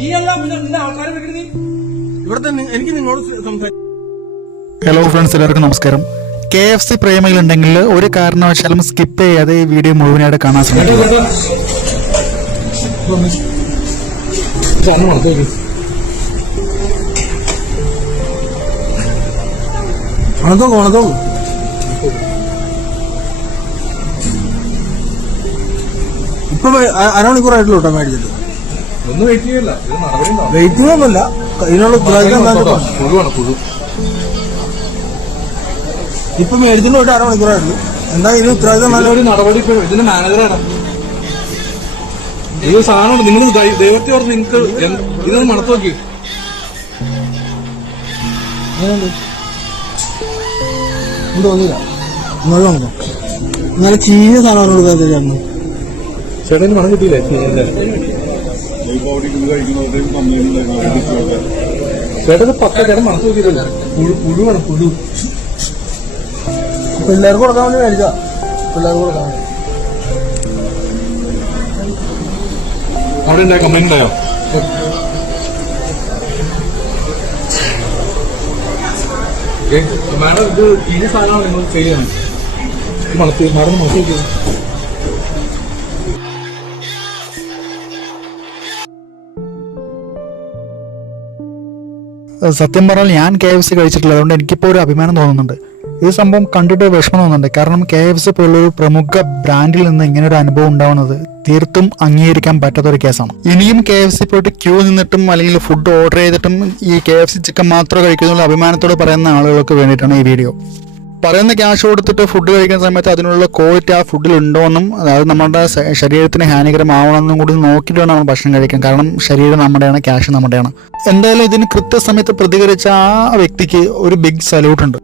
Hello friends, എല്ലാവർക്കും നമസ്കാരം. KFC പ്രേമികളുണ്ടെങ്കിൽ ഒരു കാരണവശാലും സ്കിപ്പ് ചെയ്യാതെ ഈ വീഡിയോ മുഴുവനായിട്ട് കാണാൻ ശ്രമിക്കുക. ഇപ്പൊ അരമണിക്കൂറായിട്ടുള്ളൂ കേട്ടോ മേടിച്ചിട്ട്. ഒന്നും വെയിറ്റ് ചെയ്യില്ല, വെയിറ്റിംഗ് ഒന്നുമില്ല, ഇതിനുള്ള ഇപ്പൊ മേടിച്ചിട്ട് പോയിട്ട് അരമണിക്കൂറായിട്ടുള്ളൂ. എന്താ ഇതിന് ഉത്തരവാദിത്തം? നല്ലൊരു നടപടി. ഇതിന്റെ മാനേജറാണ് ഇത്. സാധനമാണ് നിങ്ങൾ ദൈവത്തെ ഓർത്ത് നിങ്ങൾക്ക് ഇതൊന്ന് മണത്ത് നോക്കി. തോന്നില്ല ഇങ്ങോട്ട് നോക്കാം. ഇങ്ങനെ ചീഞ്ഞ സാധനം കൊടുക്കാൻ ചേട്ടന് മണം കിട്ടിയില്ലേ? ചേട്ടന് പക്ക ചേട്ടൻ മണത്ത് നോക്കിയിട്ടില്ല. പുഴുവാണ്, പുഴു. പിള്ളേർക്ക് കൊടുക്കാൻ വേണ്ടി മേടിക്കാം. പിള്ളേർക്ക് കൊടുക്കാൻ വേണ്ടി. അവിടെ ഉണ്ടായ കംപ്ലൈന്റ് ഉണ്ടായോ? മാഡം ഇത് ഈ സാധനമാണ് നിങ്ങൾ ചെയ്യണം. മണത്ത് മാഡം മണത്ത് നോക്കിയത്. സത്യം പറഞ്ഞാൽ ഞാൻ KFC കഴിച്ചിട്ടില്ല, അതുകൊണ്ട് എനിക്കിപ്പോൾ ഒരു അഭിമാനം തോന്നുന്നുണ്ട്. ഈ സംഭവം കണ്ടിട്ട് വിഷമം തോന്നുന്നുണ്ട്. കാരണം KFC പോലുള്ളൊരു പ്രമുഖ ബ്രാൻഡിൽ നിന്ന് ഇങ്ങനെ ഒരു അനുഭവം ഉണ്ടാവുന്നത് തീർത്തും അംഗീകരിക്കാൻ പറ്റാത്തൊരു കേസാണ്. ഇനിയും KFC പോയിട്ട് ക്യൂ നിന്നിട്ടും അല്ലെങ്കിൽ ഫുഡ് ഓർഡർ ചെയ്തിട്ടും ഈ KFC ചിക്കൻ മാത്രം കഴിക്കുന്നുള്ള അഭിമാനത്തോടെ പറയുന്ന ആളുകൾക്ക് വേണ്ടിയിട്ടാണ് ഈ വീഡിയോ. പറയുന്ന ക്യാഷ് കൊടുത്തിട്ട് ഫുഡ് കഴിക്കുന്ന സമയത്ത് അതിനുള്ള ക്വാളിറ്റി ആ ഫുഡിൽ ഉണ്ടോയെന്നും അത് നമ്മുടെ ശരീരത്തിന് ഹാനികരമാവണമെന്നും കൂടി നോക്കിയിട്ട് വേണം നമ്മൾ ഭക്ഷണം കഴിക്കാൻ. കാരണം ശരീരം നമ്മുടെയാണ്, ക്യാഷ് നമ്മുടെയാണ്. എന്തായാലും ഇതിന് കൃത്യസമയത്ത് പ്രതികരിച്ച ആ വ്യക്തിക്ക് ഒരു ബിഗ് സല്യൂട്ട് ഉണ്ട്.